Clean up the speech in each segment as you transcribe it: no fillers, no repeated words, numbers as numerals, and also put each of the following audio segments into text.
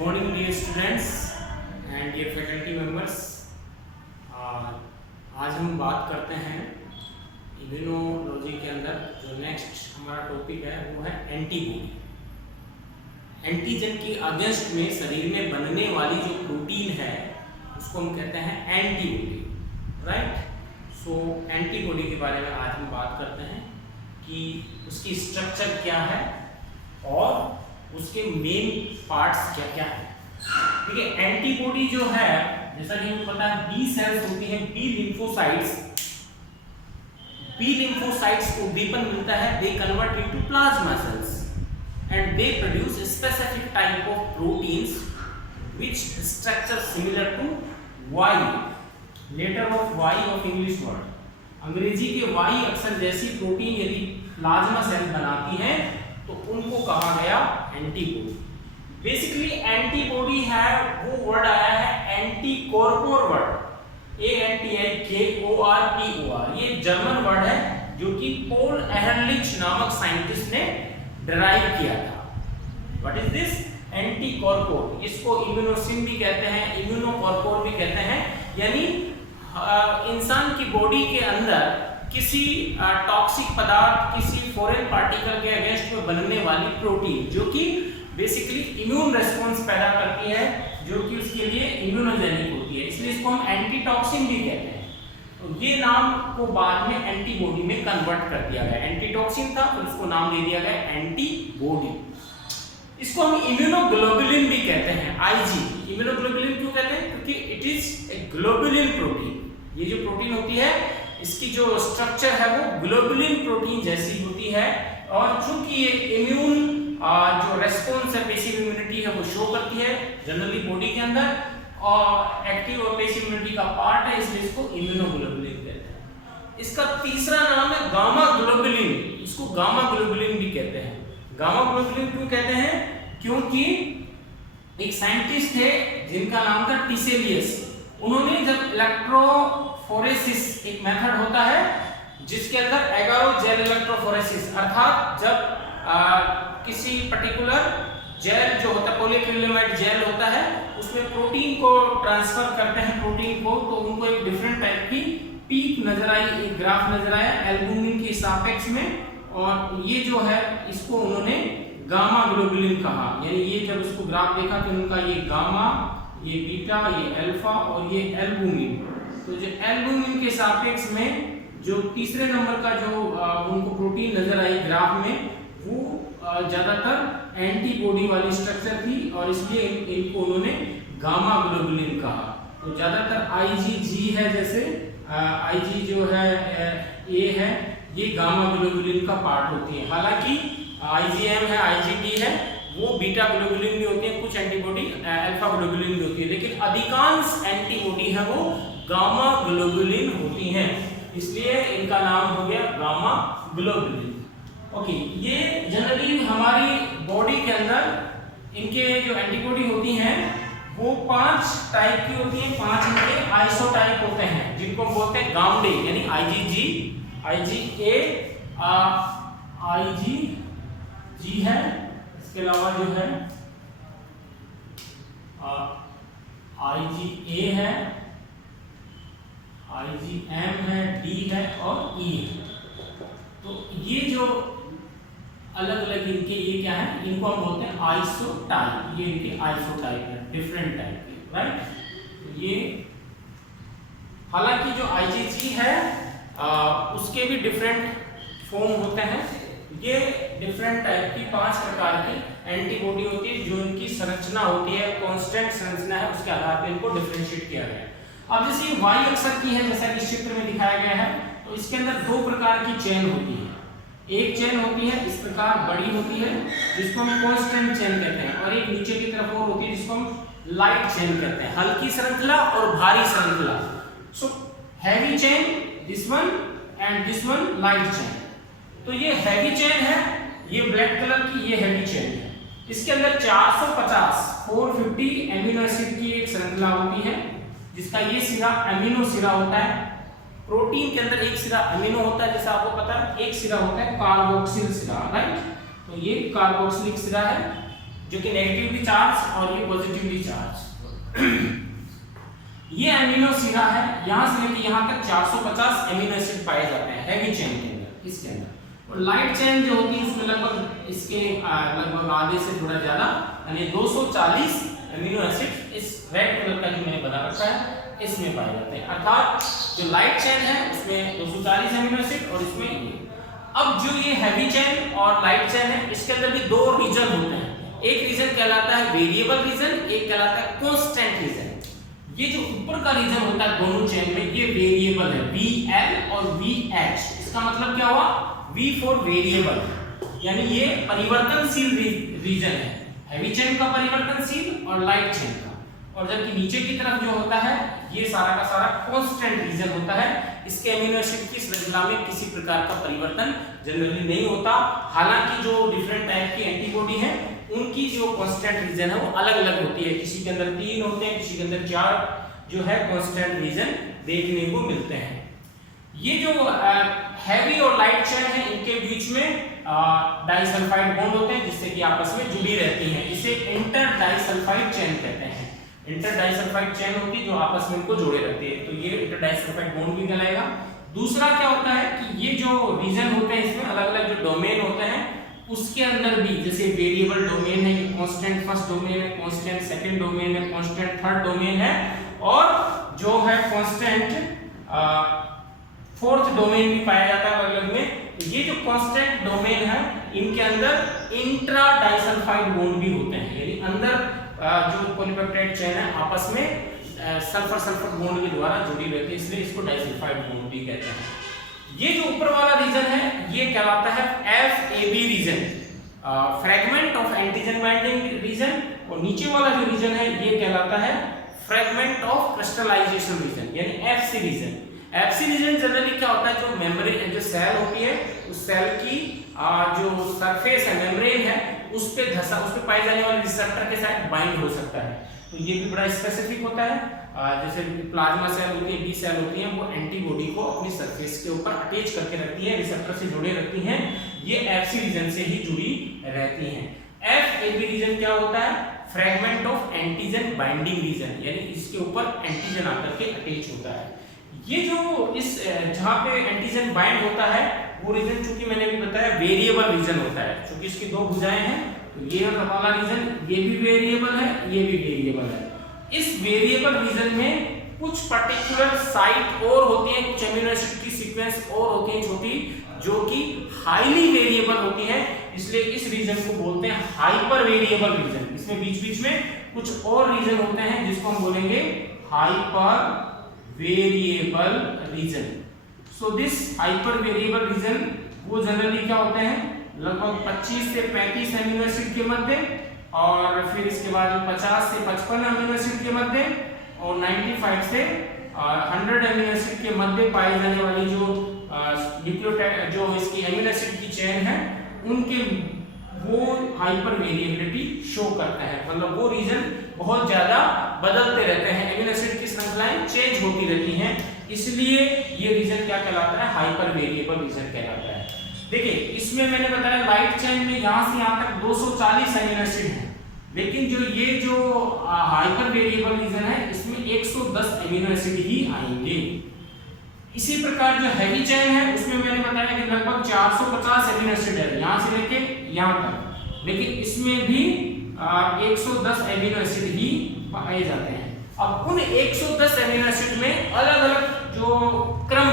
morning dear students and dear faculty members। आज हम बात करते हैं इम्यूनोलॉजी के अंदर जो नेक्स्ट हमारा टॉपिक है वो है एंटीबॉडी। एंटीजन के अगेंस्ट में शरीर में बनने वाली जो प्रोटीन है उसको हम कहते हैं एंटीबॉडी, राइट। सो एंटीबॉडी के बारे में आज हम बात करते हैं कि उसकी स्ट्रक्चर क्या है और उसके मेन पार्ट्स क्या क्या है। ठीक है, एंटीबॉडी जो है जैसा कि हमें पता है बी सेल्स होती हैं, बी लिम्फोसाइट्स को उद्दीपन मिलता है, they convert into plasma cells and they produce specific type of proteins which structure similar to Y, letter of Y of English word. अंग्रेजी के वाई अक्षर जैसी प्रोटीन यदि प्लाज्मा सेल बनाती है तो उनको कहा गया एंटीबॉडी। बेसिकली एंटीबॉडी है वो वर्ड आया है एंटीकॉर्पोर वर्ड, ANTIKORPOR। ये जर्मन वर्ड है जो कि पॉल एहरलिच नामक साइंटिस्ट ने डिराइव किया था। What is this? एंटीकॉर्पोर। इसको इम्यूनोसिन भी कहते हैं, इम्यूनोकॉर्पोर भी कहते हैं। यानी इंसान की बॉडी के अंदर किसी टॉक्सिक पदार्थ, किसी फॉरेन पार्टिकल के अगेंस्ट में बनने वाली प्रोटीन जो कि बेसिकली इम्यून रेस्पॉन्स पैदा करती है, जो कि उसके लिए इम्यूनोजेनिक होती है, इसलिए इसको हम एंटीटॉक्सिन भी कहते हैं। तो ये नाम को बाद में एंटीबॉडी में कन्वर्ट कर दिया गया। एंटीटॉक्सिन था तो उसको नाम दे दिया गया एंटीबॉडी। इसको हम इम्यूनोग्लोबुलिन भी कहते हैं, IG। इम्यूनोग्लोबुलिन क्यों कहते हैं? क्योंकि it is a globulin protein. ये जो प्रोटीन होती है इसकी जो स्ट्रक्चर है वो ग्लोबुलिन प्रोटीन जैसी होती है, और चूंकि ये इम्यून जो रेस्पॉन्स है, पेसिव इम्यूनिटी है वो शो करती है जनरली बॉडी के अंदर, और एक्टिव और पेसिव इम्यूनिटी का पार्ट है, इसलिए इसको इम्यूनोग्लोबुलिन कहते हैं। इसका तीसरा नाम है गामा ग्लोबुलिन। इसको गामा ग्लोबुलिन भी कहते हैं। गामा ग्लोबुलिन क्यों कहते हैं? क्योंकि एक साइंटिस्ट थे जिनका नाम था टिसेलियस। उन्होंने जब इलेक्ट्रोफोरेसिस एक मेथड होता है जिसके अंदर एगारो जेल इलेक्ट्रोफोरेसिस, अर्थात जब किसी पर्टिकुलर जेल जो होता है, पॉलीक्रिलेमाइड जेल होता है, उसमें प्रोटीन को ट्रांसफर करते हैं प्रोटीन को, तो उनको एक डिफरेंट टाइप की पीक नजर आई, एक ग्राफ नजर आया एल्बुमिन के सापेक्ष में, और ये जो है इसको उन्होंने गामा ग्लोबुलिन कहा। यानी ये जब इसको ग्राफ देखा तो उनका ये गामा, ये बीटा, ये अल्फा और ये एल्बुमिन। तो जो एल्बुमिन के सापेक्ष में जो तीसरे नंबर का जो उनको प्रोटीन नजर आई ग्राफ में, वो ज्यादातर एंटीबॉडी वाली स्ट्रक्चर थी, और इसलिए इनको उन्होंने गामा ग्लोबुलिन कहा। तो ज्यादातर IgG है, जैसे IG जो है A है, ये गामा ग्लोबुलिन का पार्ट होती है। हालांकि IgM है, IgT है, वो बीटा ग्लोबुलिन भी होती है, कुछ एंटीबॉडी अल्फा ग्लोबुलिन भी होती है, लेकिन अधिकांश एंटीबॉडी है वो गामा ग्लोबुलिन होती हैं, इसलिए इनका नाम हो गया गामा ग्लोबुलिन। ओके, ये जनरली हमारी बॉडी के अंदर इनके जो एंटीबॉडी होती हैं वो 5 टाइप की होती हैं। 5 इनके आइसोटाइप होते हैं जिनको हम बोलते हैं गामडे, यानी IgG, IgA, IgG है, इसके अलावा जो है IgA है, IgM है, D है और E है। तो ये जो अलग अलग इनके ये क्या है, इनको हम बोलते हैं आइसोटाइप। ये इनके आइसोटाइप है, डिफरेंट टाइप के, राइट। ये हालांकि जो IgG है उसके भी डिफरेंट फॉर्म होते हैं। ये डिफरेंट टाइप की 5 प्रकार की एंटीबॉडी होती है, जो इनकी संरचना होती है, कांस्टेंट संरचना है, उसके आधार पर इनको डिफरेंशिएट किया गया है। अब जैसे ये वाई अक्षर की है, जैसा कि चित्र में दिखाया गया है, तो इसके अंदर 2 प्रकार की चेन होती है। एक चेन होती है इस प्रकार बड़ी होती है, जिसको हम कांस्टेंट चेन कहते हैं, और एक नीचे की तरफ और होती है जिसको हम लाइट चेन कहते हैं, हल्की श्रृंखला और भारी श्रृंखला। So heavy chain this one and this one light chain. तो ये हैवी चेन है, ये ब्लैक कलर की, ये हैवी चेन है। इसके अंदर 450 एमिनो एसिड की एक श्रृंखला होती है, जिसका ये सिरा अमीनो सिरा होता है। प्रोटीन के अंदर एक सिरा अमीनो होता है, जैसा आपको पता है, एक सिरा होता है कार्बोक्सिल सिरा, राइट। तो ये कार्बोक्सिलिक सिरा है, जो कि नेगेटिवली चार्ज और ये पॉजिटिवली चार्ज। ये एमिनो सिरा है, यहां से लेके यहां तक 450 एमिनो एसिड पाए जाते हैं हैवी चेन के अंदर, इसके अंदर। और लाइट चेन जो होती है उसमें लगभग इसके लगभग आधे से थोड़ा ज्यादा यानी 240 एमिनो एसिड इस रेड कलर का जो मैंने बना रखा है इसमें पाए जाते हैं। अर्थात जो लाइट चेन है उसमें 240 एमिनो एसिड और इसमें ये। अब जो ये हैवी चेन और लाइट चेन है इसके अंदर भी दो रीजन होते हैं, एक रीजन कहलाता है वेरिएबल रीजन, एक कहलाता है कांस्टेंट रीजन। ये जो ऊपर का रीजन होता है दोनों चेन में ये वेरिएबल है, VL और VH। इसका मतलब क्या हुआ? V फॉर वेरिएबल, यानी ये परिवर्तनशील रीजन है, हैवी चेन का परिवर्तनशील और लाइट चेन का। और जबकि नीचे की तरफ जो होता है ये सारा का सारा कांस्टेंट रीजन होता है, इसके एमिनो एसिड की श्रृंखला में किसी प्रकार का परिवर्तन जनरली नहीं होता। हालांकि जो डिफरेंट टाइप की एंटीबॉडी है उनकी जो कांस्टेंट रीजन है वो अलग अलग होती है, किसी के अंदर 3 होते हैं, किसी के अंदर 4 जो है कांस्टेंट रीजन देखने को मिलते हैं। ये जो हैवी और लाइट चेन है इनके बीच में डाइसल्फाइड बॉन्ड होते हैं जिससे कि आपस में जुड़ी रहती हैं, इसे इंटर डाइसल्फाइड चेन कहते हैं। इंटर डाइसल्फाइड चेन होती है जो आपस में इनको जोड़े रहती है, तो ये इंटर डाइसल्फाइड बॉन्ड भी कहलाएगा। दूसरा क्या होता है कि ये जो रीजन होते हैं इसमें अलग अलग जो डोमेन होते हैं उसके अंदर भी, जैसे वेरिएबल डोमेन है, कांस्टेंट फर्स्ट डोमेन है, कांस्टेंट सेकंड डोमेन है, कांस्टेंट थर्ड डोमेन है, और जो है कांस्टेंट फोर्थ डोमेन भी पाया जाता है अलग अलग में। ये जो कांस्टेंट डोमेन है इनके अंदर इंट्रा डाइसल्फाइड बॉन्ड भी होते हैं, यानी अंदर जो पॉलीपेप्टाइड चेन है आपस में सल्फर सल्फर बॉन्ड के द्वारा जुड़ी रहती है, इसलिए इसको डाइसल्फाइड बॉन्ड भी कहते हैं। ये जो ऊपर वाला रीजन है ये कहलाता है FAB region, fragment of antigen binding region, और नीचे वाला जो रीजन है ये कहलाता है फ्रैगमेंट ऑफ क्रिस्टलाइजेशन रीजन, यानी FC region. FC region generally क्या होता है, जो मेम्ब्रेन जो सेल होती है उस सेल की जो सरफेस है, मेम्ब्रेन है, उस पे पाए जाने वाले रिसेप्टर के साथ बाइंड हो सकता है, तो ये भी बड़ा स्पेसिफिक होता है। जैसे प्लाज्मा सेल होती है, B सेल होती हैं, वो एंटीबॉडी को अपनी सरफेस के ऊपर अटैच करके रखती है, रिसेप्टर से जुड़े रखती हैं, ये FC रीजन से ही जुड़ी रहती हैं। FAB रीजन क्या होता है? Fragment of antigen binding region, यानी इसके ऊपर एंटीजन आकर के अटैच होता है। ये जो इस जहां पे एंटीजन बाइंड होता है वो रीजन चूंकि मैंने भी बताया वेरिएबल रीजन होता है, क्योंकि इसकी दो भुजाएं हैं, तो ये वाला रीजन ये भी वेरिएबल है, ये भी वेरिएबल है। इस वेरिएबल रीजन में कुछ पर्टिकुलर साइट और होती है, कुछ एमिनो एसिड की सीक्वेंस और होती है छोटी, जो कि हाईली वेरिएबल होती है, इसलिए इस रीजन को बोलते हैं हाइपर वेरिएबल रीजन। इसमें बीच बीच में कुछ और रीजन होते हैं जिसको हम बोलेंगे hyper variable region. So this hyper variable region वो जनरली क्या होते हैं, लगभग 25 से 35 एमिनो एसिड के मध्य, और फिर इसके बाद 50 से 55 एमिनो एसिड के मध्य, और 95 से 100 एमिनो एसिड के मध्य पाई जाने वाली जो न्यूक्लियोटाइड जो इसकी एमिनो एसिड की चेन है उनके वो हाइपर वेरिएबिलिटी शो करता है, मतलब वो रीजन बहुत ज्यादा बदलते रहते हैं, एमिनो एसिड की श्रृंखलाएं चेंज होती रहती हैं, इसलिए ये रीजन क्या कहलाता है? हाइपर वेरिएबल रीजन कहलाता है। देखिए इसमें मैंने बताया लाइट चेन में यहां से यहां तक 240 एमिनो एसिड है, लेकिन जो हाइपर वेरिएबल रीजन है इसमें 110 एमिनो एसिड ही आएंगे। इसी प्रकार जो हैवी चेन है उसमें मैंने बताया कि लगभग 450 एमिनो एसिड है यहां से लेके यहां तक, लेकिन इसमें भी 110 एमिनो एसिड ही पाए जाते हैं। अब उन 110 एमिनो एसिड में अलग अलग जो क्रम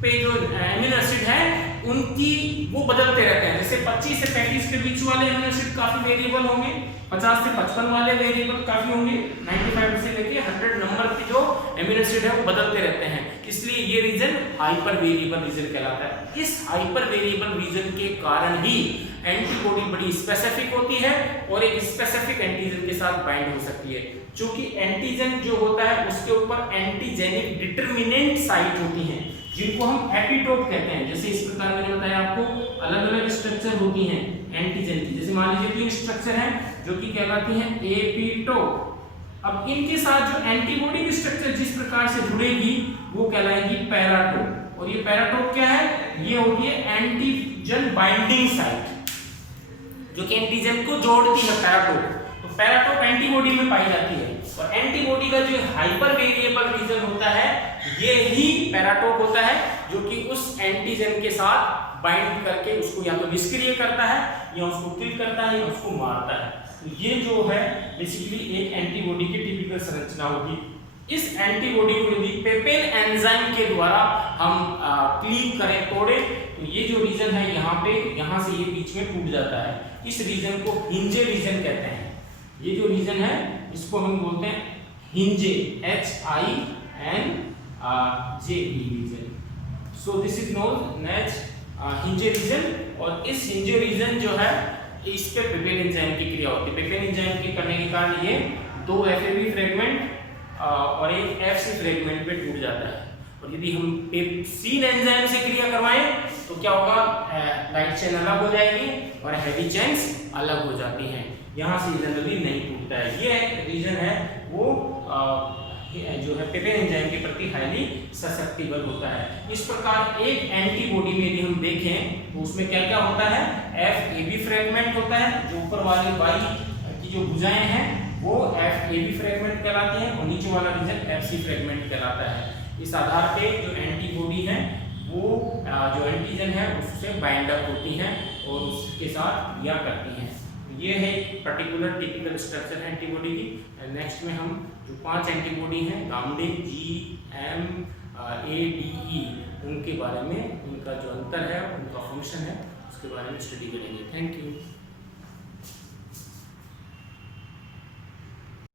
पे जो एमिनो एसिड है उनकी वो बदलते रहते हैं, जैसे 25 से 35 के बीच वाले एमिनो एसिड काफी वेरिएबल होंगे, 50 से 55 वाले वेरिएबल काफी होंगे, 95 से लेके 100 नंबर के जो एमिनो एसिड है वो बदलते रहते हैं, इसलिए ये रीजन हाइपर वेरिएबल रीजन कहलाता है। इस हाइपर वेरिएबल रीजन के कारण ही एंटीबॉडी बड़ी स्पेसिफिक होती है और एक स्पेसिफिक एंटीजन के साथ बाइंड हो सकती है, क्योंकि एंटीजन जो होता है उसके ऊपर एंटीजेनिक डिटरमिनेंट साइट होती हैं जिनको हम एपिटोप कहते हैं। जैसे इस प्रकार मैंने बताया आपको अलग अलग स्ट्रक्चर होती हैं एंटीजन की, जैसे मान लीजिए 3 स्ट्रक्चर हैं जो कि कहलाती हैं एपिटोप। अब इनके साथ जो एंटीबॉडी की स्ट्रक्चर जिस प्रकार से जुड़ेगी वो कहलाएगी पैराटोप, और ये पैराटोप क्या है? ये होती है एंटीजन बाइंडिंग साइट। जो कि एंटीजन को जोड़ती है पैराटोप। तो पैराटोप एंटीबॉडी में पाई जाती है और एंटीबॉडी का जो हाइपर वेरिएबल रीजन होता है ये ही पैराटोप होता है, जो कि उस एंटीजन के साथ बाइंड करके उसको या तो निष्क्रिय करता है या उसको किल करता है या उसको मारता है। तो ये जो है बेसिकली एक एंटीबॉडी की टिपिकल संरचना होगी। इस एंटीबॉडी को यदि पेपेन एंजाइम के द्वारा हम क्लीव करें, तोड़े, तो ये जो रीजन है यहाँ पे, यहाँ से ये बीच में टूट जाता है। इस रीजन को हिंजे रीजन कहते हैं। ये जो रीजन है इसको हम बोलते हैं hinge, HINJ region. So this is known as hinge region. और इस हिंजे रीजन जो है इस पे पेपेन एंजाइम की क्रिया होती है। पेपेन एंजाइम के करने के कारण ये 2 FAB फ्रेगमेंट और एक FC फ्रेगमेंट पे टूट जाता है। और यदि हम पेप्सिन एंजाइम से क्रिया करवाएं तो क्या होगा, लाइट चेन अलग हो जाएगी और हेवी चेन्स अलग हो जाती हैं। यहाँ से जनरली नहीं टूटता है। ये रीजन है वो जो है पेपेन एंजाइम के प्रति हाईली ससेप्टिबल होता है। इस प्रकार एक एंटीबॉडी में यदि हम देखें तो उसमें क्या क्या होता है, FAB फ्रेगमेंट होता है, जो ऊपर वाले Y की जो भुजाएं हैं वो FAB फ्रेगमेंट कहलाती हैं और नीचे वाला रीजन FC फ्रेगमेंट कहलाता है। इस आधार पे जो एंटीबॉडी है वो जो एंटीजन है उससे बाइंड अप होती हैं और उसके साथ क्रिया करती हैं। ये है पर्टिकुलर टिपिकल स्ट्रक्चर है एंटीबॉडी की। नेक्स्ट में हम जो 5 एंटीबॉडी हैं गामडे, GM, ADE, उनके बारे में, उनका जो अंतर है, उनका फंक्शन है, उसके बारे में स्टडी करेंगे। Thank you.